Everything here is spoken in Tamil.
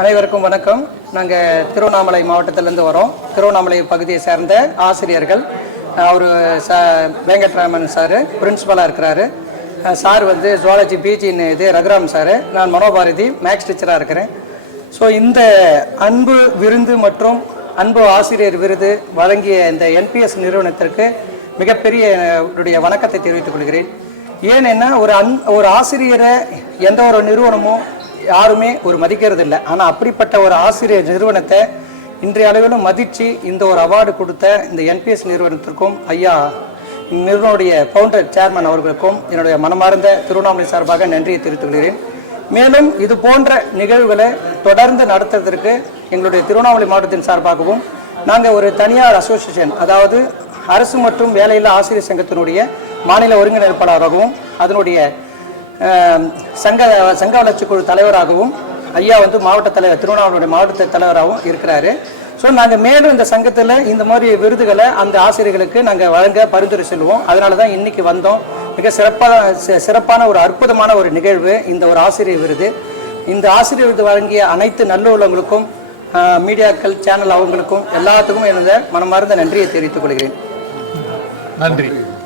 அனைவருக்கும் வணக்கம். நாங்கள் திருவண்ணாமலை மாவட்டத்திலேருந்து வரோம். திருவண்ணாமலை பகுதியை சேர்ந்த ஆசிரியர்கள். அவர் வெங்கட்ராமன் சார் பிரின்ஸிபலாக இருக்கிறாரு. சார் வந்து ஜுவாலஜி பிஜின்னு ரகுராம் சார். நான் மனோபாரதி மேக்ஸ் டீச்சராக இருக்கிறேன். ஸோ இந்த அன்பு விருந்து மற்றும் அன்பு ஆசிரியர் விருது வழங்கிய இந்த என்பிஎஸ் நிறுவனத்திற்கு மிகப்பெரிய வணக்கத்தை தெரிவித்துக் கொள்கிறேன். ஏன்னா ஒரு ஆசிரியரை எந்த ஒரு நிறுவனமும் யாருமே மதிக்கிறது இல்லை. ஆனால் அப்படிப்பட்ட ஒரு ஆசிரியர் நிறுவனத்தை இன்றைய அளவிலும் மதித்து இந்த ஒரு அவார்டு கொடுத்த இந்த என்பிஎஸ் நிறுவனத்திற்கும் ஐயா நிறுவனுடைய ஃபவுண்டர் சேர்மன் அவர்களுக்கும் என்னுடைய மனமார்ந்த திருவண்ணாமலை சார்பாக நன்றியை தெரிவித்துக் கொள்கிறேன். மேலும் இது போன்ற நிகழ்வுகளை தொடர்ந்து நடத்துவதற்கு எங்களுடைய திருவண்ணாமலை மாவட்டத்தின் சார்பாகவும் நாங்கள் ஒரு தனியார் அசோசியேஷன், அதாவது அரசு மற்றும் வேலையில்லா ஆசிரியர் சங்கத்தினுடைய மாநில ஒருங்கிணைப்பாளராகவும் அதனுடைய சங்க வளர்ச்சி குழு தலைவராகவும் ஐயா வந்து மாவட்ட தலைவர், திருவண்ணாமலை மாவட்ட தலைவராகவும் இருக்கிறாரு. ஸோ நாங்கள் மேலும் இந்த சங்கத்தில் இந்த மாதிரி விருதுகளை அந்த ஆசிரியர்களுக்கு நாங்கள் வழங்க பரிந்துரை செல்வோம். அதனால தான் இன்னைக்கு வந்தோம். மிக சிறப்பான ஒரு அற்புதமான ஒரு நிகழ்வு இந்த ஒரு ஆசிரியர் விருது. இந்த ஆசிரியர் விருது வழங்கிய அனைத்து நல்லுள்ளவங்களுக்கும், மீடியாக்கள் சேனல் அவங்களுக்கும் எல்லாத்துக்கும் எனது மனமார்ந்த நன்றியை தெரிவித்துக் கொள்கிறேன். நன்றி.